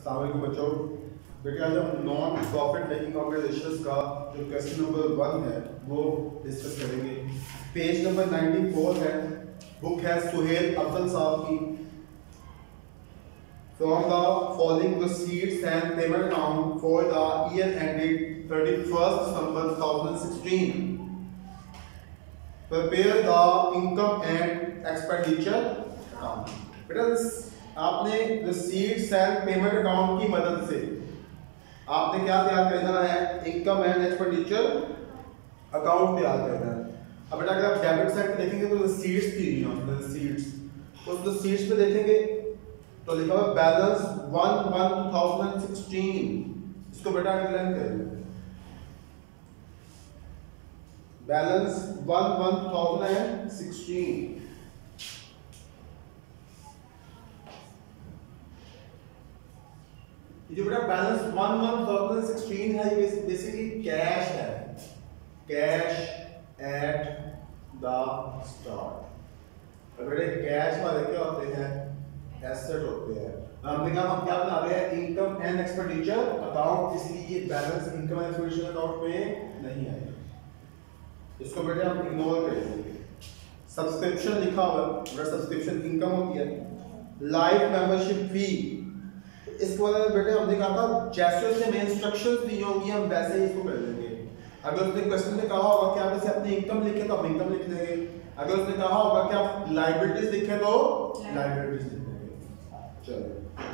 अस्सलाम वालेकुम बच्चों। बेटे आज हम नॉन प्रॉफिट मेकिंग ऑर्गेनाइजेशंस का जो क्वेश्चन नंबर 1 है वो डिस्कस करेंगे। पेज नंबर 94 है, बुक है सुहेल अफजल साहब की। From the following receipts and payment account for the year ended 31st December 2016, prepare the income and expenditure account. बेटा आपने receipts and payment account की मदद से आपने क्या तैयार करना है? इनकम एंड एक्सपेंडिचर अकाउंट तैयार करना है। अब बेटा अगर आप डेबिट साइड पे देखेंगे तो receipts दी हुई हैं, receipts उस receipts पे देखेंगे तो लिखा हुआ बैलेंस 1/1/2016। इसको बेटा अंडरलाइन करेंगे। बैलेंस 1/1/2016। ये जो बेटा बैलेंस 1/1/2016 है ये बेसिकली कैश है, कैश एट द स्टार्ट। बेटा कैश वाले क्या होते हैं? एसेट होते हैं। हमने कहा हम क्या बना रहे हैं? इनकम एंड एक्सपेंडिचर अकाउंट, इसलिए ये balance income and expenditure account में नहीं आएगा, इसको बेटे हम इग्नोर कर देंगे। सब्सक्रिप्शन लिखा हुआ है, बेटा सब्सक्रिप्शन इनकम होती है। लाइफ मेंबरशिप फी, इसके बारे में बेटे हमने कहा था जैसे उसने हमें इंस्ट्रक्शंस दी होंगी हम वैसे ही इसको कर देंगे। अगर उसने क्वेश्चन में कहा होगा कि आप इसे अपनी इनकम लिखें तो हम इनकम लिख देंगे। अगर उसने कहा होगा कि आप लायबिलिटीज लिखें तो लायबिलिटीज लिख देंगे। चलो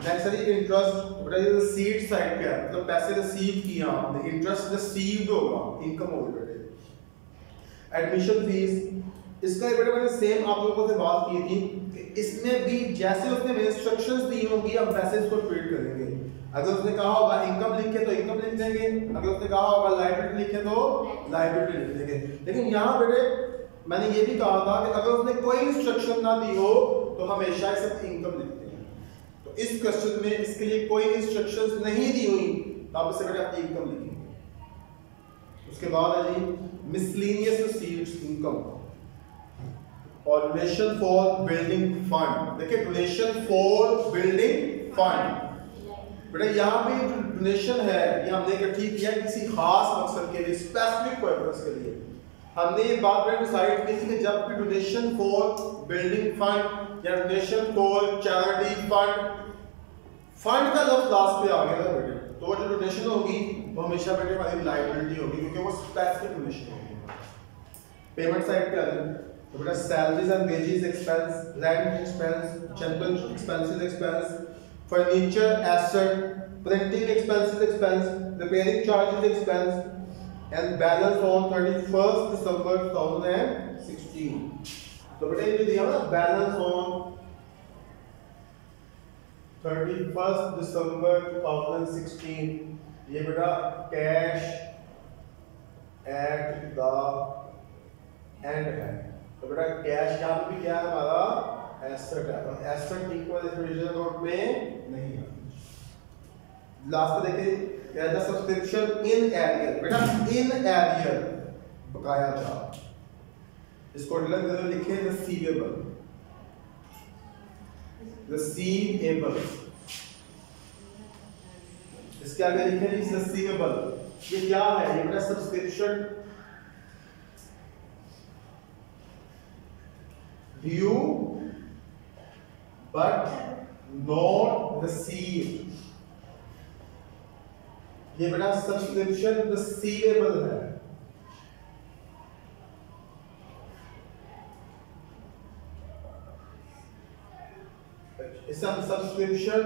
नेक्स्ट है इंटरेस्ट। बेटा ये रिसीट साइड पे है, मतलब पैसे रिसीव किए आपने, इंटरेस्ट रिसीव्ड होगा, इनकम होगी बेटे। एडमिशन फीस, इसका बेटा मैंने सेम आप लोगों से बात की थी कि इसमें भी जैसे उसने इंस्ट्रक्शंस दी होंगी हम वैसे इसको ट्रीट करेंगे। अगर उसने कहा होगा इनकम लिखे तो इनकम लिख देंगे, अगर उसने कहा होगा लायबिलिटी लिखे तो लायबिलिटी लिख देंगे। लेकिन यहाँ बेटे मैंने ये भी कहा था कि अगर उसने कोई इंस्ट्रक्शन ना दी हो तो हमेशा इसे इनकम लिखते हैं। तो इस क्वेश्चन में इसके लिए कोई इंस्ट्रक्शंस नहीं दी हुई तो आप इसे बेटा अपनी इनकम लिखेंगे। उसके बाद है जी मिसलेनियस रिसीट्स इनकम और डोनेशन फॉर बिल्डिंग फंड। देखिए डोनेशन फॉर बिल्डिंग फंड, बेटा यहाँ पे जो डोनेशन है ये हमने इकट्ठी किया किसी खास मकसद के लिए, स्पेसिफिक पर्पस के लिए। हमने ये बात डिसाइड की थी कि जब भी डोनेशन फॉर बिल्डिंग फंड या donation for charity fund, fund का लफ्ज लास्ट पे आ गया था बेटे, तो वो जो डोनेशन होगी वो हमेशा बेटे हमारी लायबिलिटी होगी क्योंकि वो स्पेसिफिक डोनेशन होगी। पेमेंट साइड पे आ जाए तो बेटा salaries and wages expense, rent expense, general expenses expense, furniture asset, printing expenses expense, repairing charges expense and balance on 31st December 2016। तो बेटा ये दिया ना बैलेंस ऑन 31st December 2016, ये बेटा कैश एट द एंड है। तो बेटा कैश यहाँ पे क्या है हमारा? एसेट है, और एसेट इक्वल एक्सपेंडिचर अकाउंट में नहीं है। लास्ट पे देखिए क्या है? सब्सक्रिप्शन इन एरियर, बेटा इन एरियर बकाया चार्ज, इसको लिखे रिसीवेबल, रिसीवेबल, इसके आगे लिखे रिसीवेबल। ये क्या है? ये बेटा subscription due but not received, ये बेटा सब्सक्रिप्शन रिसीवेबल है। इसे हम सब्सक्रिप्शन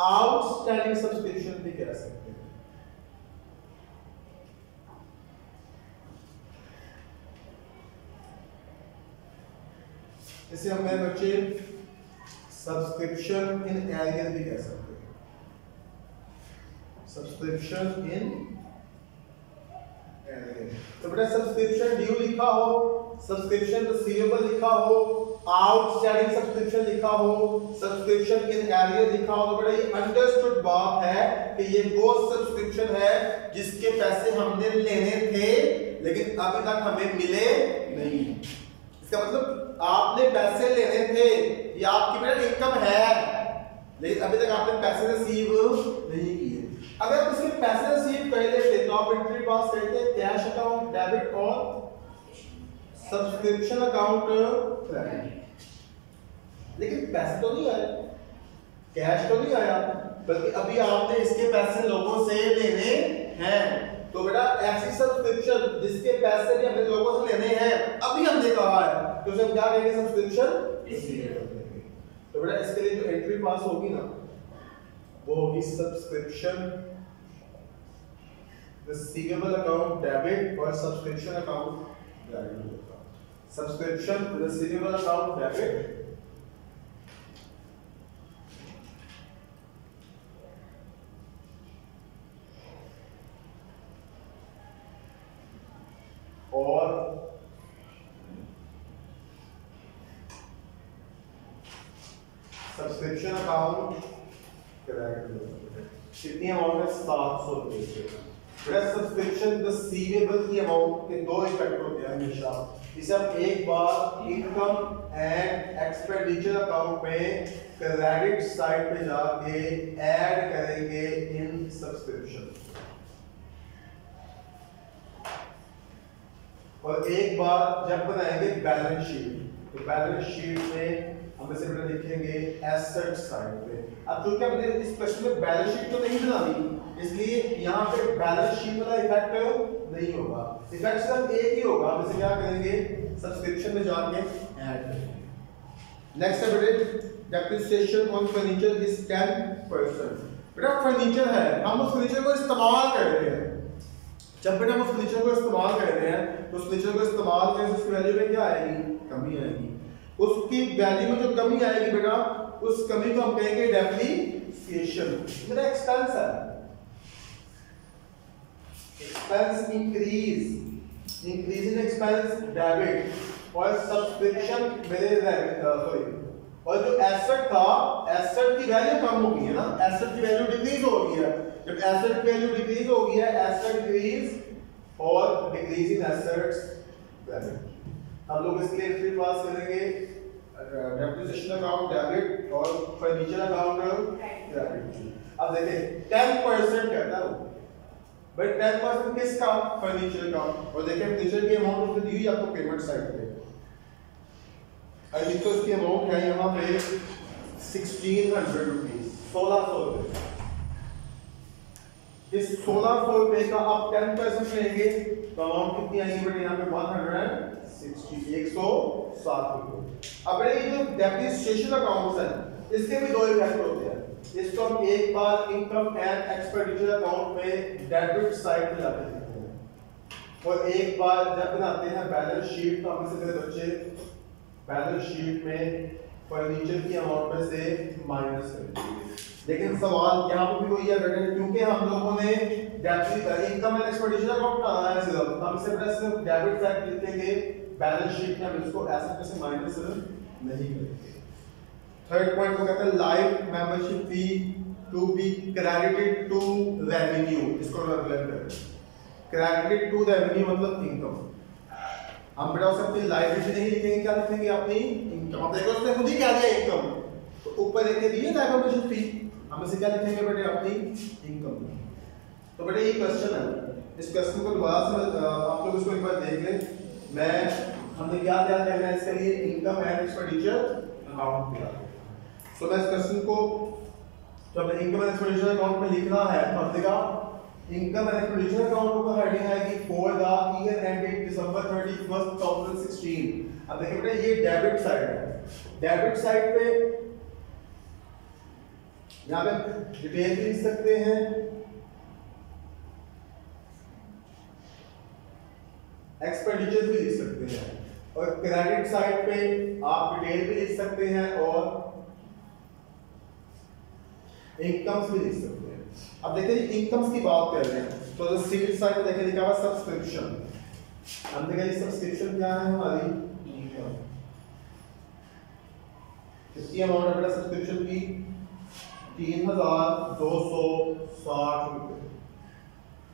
आउटस्टैंडिंग सब्सक्रिप्शन भी कह सकते हैं। इसे हम मेरे बच्चे सब्सक्रिप्शन इन एरियर भी कह सकते हैं। सब्सक्रिप्शन इन एरियर, तो बेटा सब्सक्रिप्शन ड्यू लिखा हो, सब्सक्रिप्शन रिसीवेबल लिखा हो, आउटस्टैंडिंग सब्सक्रिप्शन लिखा हो, सब्सक्रिप्शन इन एरियर लिखा हो, तो बेटा ये अंडरस्टूड बात है कि ये वो सब्सक्रिप्शन है जिसके पैसे हमने लेने थे लेकिन अभी तक हमें मिले नहीं। इसका मतलब आपने पैसे लेने थे, ये आपकी बेटा इनकम है, लेकिन अभी तक आपने पैसे रिसीव नहीं किए। अगर आप इसके पैसे रिसीव कर लेते तो आप एंट्री पास करते कैश अकाउंट डेबिट और सब्सक्रिप्शन अकाउंट क्रेडिट, लेकिन पैसे तो नहीं आए, कैश तो नहीं आया, बल्कि अभी आपने इसके पैसे लोगों से लेने हैं। तो बेटा ऐसी सब्सक्रिप्शन जिसके पैसे भी हमने लोगों से लेने हैं, अभी हमने कहा है तो उसे हम क्या कहेंगे, सब्सक्रिप्शन। तो बेटा इसके लिए जो एंट्री पास होगी ना वो होगी सब्सक्रिप्शन रिसीवेबल अकाउंट डेबिट और subscription account credit. Subscription receivable account debit और सब्सक्रिप्शन अकाउंट क्रेडिट। कितनी अमाउंट है, 700 रुपए। बेटा सब्सक्रिप्शन रिसीवेबल की अमाउंट के दो इफेक्ट होते हैं हमेशा। इसे हम एक बार इनकम एंड एक्सपेंडिचर अकाउंट में क्रेडिट साइड पे जाके ऐड करेंगे इन सब्सक्रिप्शन, और एक बार जब बनाएंगे बैलेंस शीट, तो बैलेंस शीट में हम इसे बेटा लिखेंगे एसेट साइड पे। अब क्योंकि हमने इस क्वेश्चन में बैलेंस शीट तो नहीं बनानी, इसलिए यहाँ पे बैलेंस शीट वाला इफेक्ट नहीं होगा, इफेक्ट सिर्फ एक ही होगा। हम इसे क्या करेंगे, सब्सक्रिप्शन में जाके ऐड करेंगे। नेक्स्ट है बेटे डेप्रिसिएशन ऑन फर्नीचर इज 10%। बेटा फर्नीचर है, हम उस फर्नीचर को इस्तेमाल कर रहे हैं। जब बेटा हम उस फर्नीचर को इस्तेमाल कर रहे हैं तो उस फर्नीचर को इस्तेमाल करने से उसकी वैल्यू में क्या आएगी, कमी आएगी। उसकी वैल्यू में जो कमी आएगी बेटा, उस कमी को हम कहेंगे डेप्रिसिएशन। मेरा एक्सपेंस है, expense increase in expense debit और सब्सक्रिप्शन मेरे सॉरी, और जो एसेट था, एसेट की वैल्यू कम हो गई है ना, एसेट की वैल्यू डिक्रीज हो गई है। जब एसेट की वैल्यू डिक्रीज हो गई है, एसेट डिक्रीज और डिक्रीज इन एसेट्स वैल्यू। हम लोग इसके लिए एंट्री पास करेंगे डेप्रिसिएशन अकाउंट डेबिट और फर्नीचर अकाउंट क्रेडिट। अब देखिए 10% कहता है वो, भाई 10% किसका, फर्नीचर का। और देखिए फर्नीचर की अमाउंट उसने दी हुई आपको पेमेंट साइड पे, अभी तो इसकी अमाउंट है यहाँ पे 1600 रुपीज, 1600 रुपए। इस 1600 रुपए का आप 10% लेंगे तो अमाउंट कितनी आएगी बेटे, यहाँ पे 160, 160 रुपए। अब ये जो डेप्रिसिएशन अकाउंट्स है इसके भी दो इफेक्ट होते हैं। इसको हम एक बार इनकम एंड एक्सपेंडिचर अकाउंट में डेबिट साइड पे लाते हैं, और एक बार जब बनाते हैं बैलेंस शीट तो हम इसे मेरे बच्चे बैलेंस शीट में फर्नीचर की अमाउंट में से माइनस करेंगे। लेकिन सवाल यहाँ पर भी वही है बेटा, क्योंकि हम लोगों ने इनकम एंड एक्सपेंडिचर अकाउंट बनाना है, सिर्फ हम इसे बेटा सिर्फ डेबिट साइड लिखेंगे, बैलेंस शीट में हम इसको एसेट में से माइनस नहीं करेंगे। थर्ड पॉइंट को कहते हैं life membership fee to be credited to revenue. इसको रिलेट करें, क्रेडिटेड टू रेवेन्यू मतलब इनकम। हम बेटा उसे अपनी लाइबिलिटी नहीं लिखेंगे, क्या लिखेंगे, अपनी इनकम। अब देखो उसने खुद ही क्या दिया इनकम, तो ऊपर एक दिए लाइफ मेंबरशिप फी, हम इसे क्या लिखेंगे बेटे, अपनी इनकम। तो बेटे ये क्वेश्चन है, इस क्वेश्चन को दोबारा से आप लोग इसको एक बार देख लें। हमने क्या तैयार करना है इसके लिए, इनकम एंड एक्सपेंडिचर अकाउंट तैयार। सो मैं इस क्वेश्चन को जब इनकम एंड एक्सपेंडिचर अकाउंट में लिखना है तो हमने कहा इनकम एंड एक्सपेंडिचर अकाउंट का हेडिंग है कि for the year ended December 31, 2016। अब देखिए बेटा ये डेबिट साइड है, डेबिट साइड पे यहाँ पे डिटेल भी लिख सकते हैं, एक्सपेंडिचर भी लिख सकते हैं, और क्रेडिट साइड पे आप डिटेल भी लिख सकते हैं और इनकम्स भी लिख सकते हैं। अब देखिए इनकम्स की बात कर रहे हैं तो रिसीट साइड पे देखिए लिखा हुआ सब्सक्रिप्शन। हमने कहा सब्सक्रिप्शन क्या है, हमारी इनकम। कितनी अमाउंट है बेटा सब्सक्रिप्शन की, 3260 रुपए।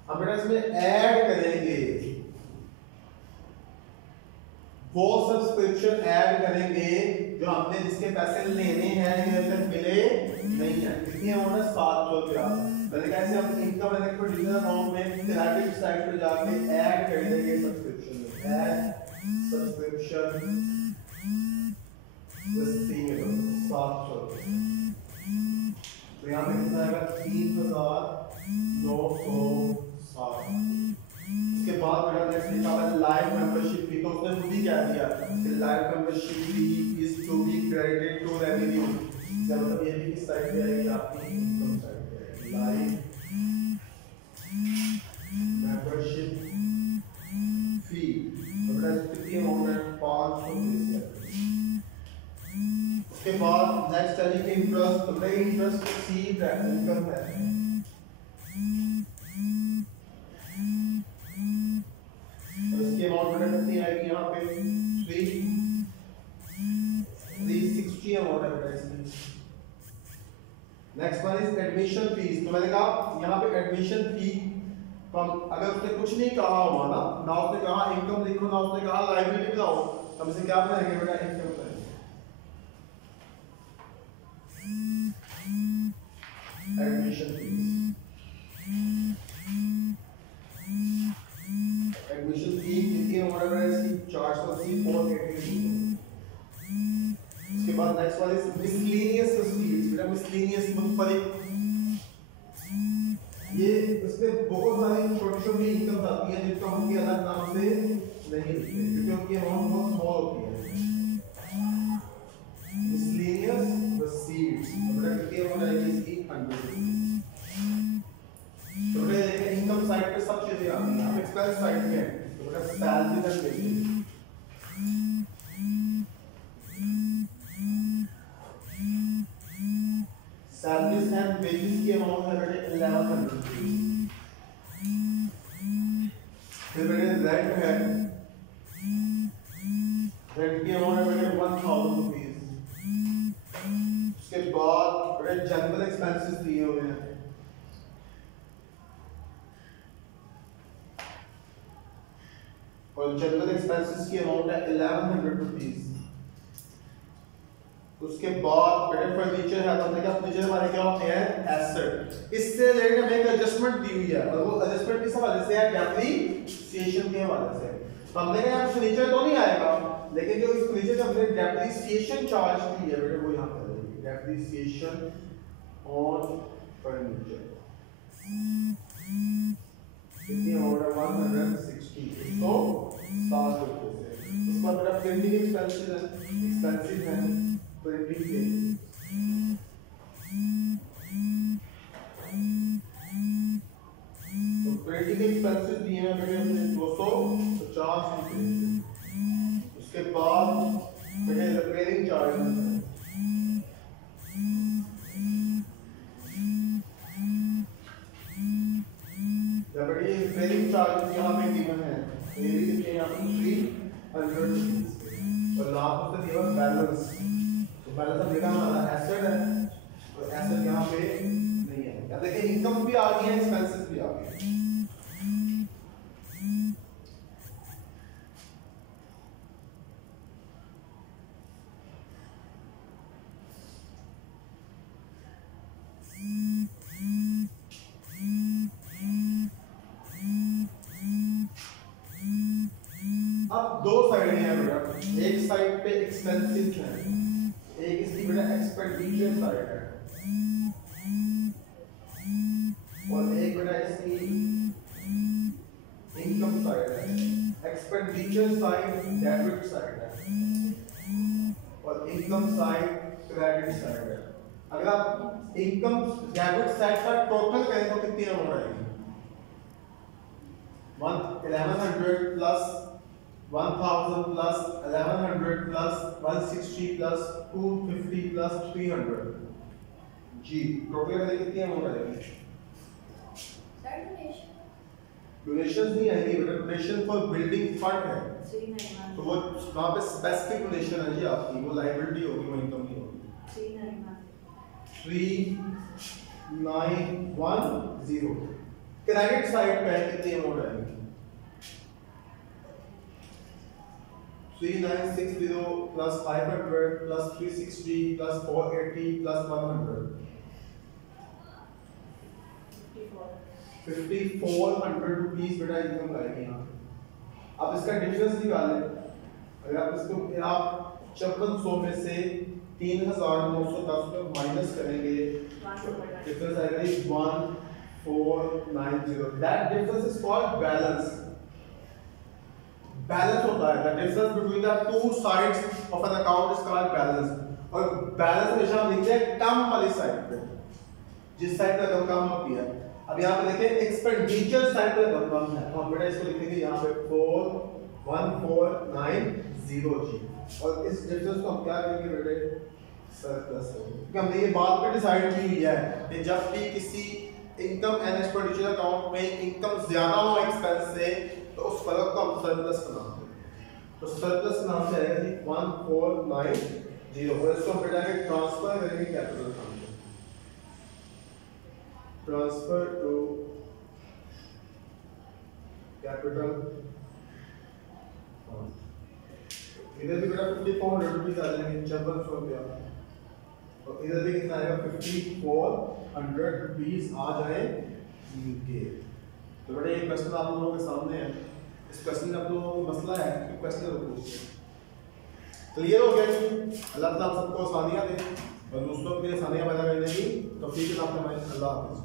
अब बेटा इसमें ऐड करेंगे, वो सब्सक्रिप्शन ऐड करेंगे जो हमने जिसके पैसे लेने हैं लेकिन अभी तक मिले नहीं कितनी अमाउंट है 700 रुपया। पहले कैसे हम इनकम एंड एक्सपेंडिचर अकाउंट में क्रेडिट साइड पे जाके ऐड कर देंगे सब्सक्रिप्शन में, ऐड सब्सक्रिप्शन रिसीवेबल 700 रुपये। तो यहाँ पे कितना आएगा 3960। उसके बाद मेरा नेक्स्ट लिखा हुआ है लाइव मेंबरशिप फी। तो उसने खुद ही क्या दिया कि live membership fee is to be credited to revenue. इसका मतलब ये भी किस साइड पे आएगी, आपकी इनकम साइड पे आएगी। लाइव मेंबरशिप फी तो बेटा कितनी अमाउंट है 500 रुपये। उसके बाद नेक्स्ट चलिए इंटरेस्ट। तो भाई इंटरेस्ट रिसीव्ड है, इनकम है। इसकी अमाउंट बेटा कितनी आएगी यहाँ पे 360 अमाउंट है बेटा इसकी। Next one is admission fees. तो मैंने कहा यहाँ पे एडमिशन फी अगर उसने कुछ नहीं कहा हुआ ना उसने कहा इनकम लिखो ना उसने कहा लायबिलिटी बताओ, हम इसे क्या बनाएंगे बेटा इनकम बनाएंगे। एडमिशन फीस, एडमिशन फी कितनी अमाउंट है इसकी 480 480। उसके बाद नेक्स्ट वाला इज मिसलेनियस रिसीट्स। बेटा मिसलेनियस मुख्तलिफ, ये इसमें बहुत सारी छोटी-छोटी इनकम आती है जिनको हम के अलग नाम से नहीं लिखते क्योंकि उनकी अमाउंट बहुत स्मॉल होती है। मिसलेनियस रिसीट्स बेटा कितनी अमाउंट आएगी इसकी 100। तो बेटा देखिए इनकम साइड पे सब चीजें आती हैं, एक्सपेंस साइड पे तो बेटा सैलरी तक देखिए। सैलरीज एंड वेजेस की अमाउंट है बेटे 1100। फिर बेटे रेंट है, रेंट की अमाउंट है बेटे 1000 रुपीस। उसके बाद बेटे जनरल एक्सपेंसेस दिए हुए हैं, और जनरल एक्सपेंसेस की अमाउंट है 1100 रुपीस। उसके बाद बेटे फर्नीचर है, तो देखिए फर्नीचर हमारे क्या होते हैं एसेट। इससे रिलेटेड हमें एक एडजस्टमेंट दी हुई है और वो एडजस्टमेंट किस हवाले से है डेप्रिसिएशन के हवाले से। तो हमने कहा यहाँ फर्नीचर तो नहीं आएगा लेकिन जो इस फर्नीचर का हमने डेप्रिसिएशन चार्ज की है बेटे वो यहाँ पे आएगी, डेप्रिसिएशन ऑन फर्नीचर कितनी अमाउंट है 160 तो 700 रुपए से। उसके बाद मेरा प्रिंटिंग एक्सपेंसिव है प्रिंटिंग के, तो प्रिंटिंग एक्सपेंसिव दिए हैं मेरे अपने 250 रुपए। उसके बाद मेरे रिपेयरिंग चार्जेस हैं, बड़ी रिपेयरिंग चार्जेस यहाँ पे गिवन है, ये भी कितने यहाँ पे 300 रुपीस। और लास्ट में दिया बैलेंस, तो बैलेंस अब देखा हमारा एसेट है तो एसेट यहाँ पे नहीं है। अब देखिए इनकम भी आ गई है एक्सपेंसेस भी आ गए हैं। अब दो साइड हैं बेटा, एक साइड पे एक्सपेंसेस है, एक इसकी बेटा एक्सपेंडिचर साइड है, और एक बेटा इसकी इनकम साइड है। एक्सपेंडिचर साइड डेबिट साइड है और इनकम साइड क्रेडिट साइड है। अगर आप इनकम डेबिट साइड का टोटल करें तो कितनी अमाउंट आएगी 1100 plus 1000 plus 1100 plus 160 plus 250 plus 300 जी टोटल में कितनी अमाउंट आएगी। डोनेशन नहीं आएगी बेटा, डोनेशन फॉर बिल्डिंग फंड है तो वो वहां पे स्पेसिफिक डोनेशन है जी आपकी, वो लायबिलिटी होगी वो इनकम नहीं होगी। 3910 क्रेडिट साइड पे कितनी अमाउंट आएगी 3960 plus 500 plus 360 plus 480 plus 100 5400 rupees बेटा इनकम आएगी यहाँ पे। अब इसका डिफरेंस निकालें। अगर आप इसको आप 5400 में से 3910 रुपये माइनस करेंगे, डिफरेंस आएगा 1490। That difference is called balance. Balance होता है the difference between the two sides of an account is called balance. और बैलेंस हमेशा हम लिखते हैं कम वाली साइड पे, जिस साइड पे रकम कम होती है। अब यहाँ पे देखिए एक्सपेंडिचर साइड पे रकम कम है, तो हम बेटा इसको लिखेंगे यहाँ पे 1490 जी। और इस डिफरेंस को हम क्या करेंगे बेटे, सरप्लस करेंगे, क्योंकि हमने ये बात पे डिसाइड की हुई है कि जब भी किसी इनकम एंड एक्सपेंडिचर अकाउंट में इनकम ज्यादा हो एक्सपेंस से, तो उस फर्क को हम सरप्लस बनाते हैं। तो सरप्लस नाम से आएगा जी 1490। और इसको हम बेटा के ट्रांसफर करेंगे कैपिटल अकाउंट में, ट्रांसफर टू कैपिटल। इधर भी बेटा 5400 रुपीस आ जाएंगे, 5400 रुपया। और इधर भी कितना आएगा, 5400 रुपीस आ जाएंगे। तो बेटा ये क्वेश्चन आप लोगों के सामने है। इस क्वेश्चन में आप लोगों को मसला है कि क्वेश्चन को पूछते हैं। क्लियर हो गया जी? अल्लाह ताला सबको आसानियां दे और दूसरों के लिए आसानियां पैदा करने की तौफीक अता फरमाए। अल्लाह हाफ़िज़।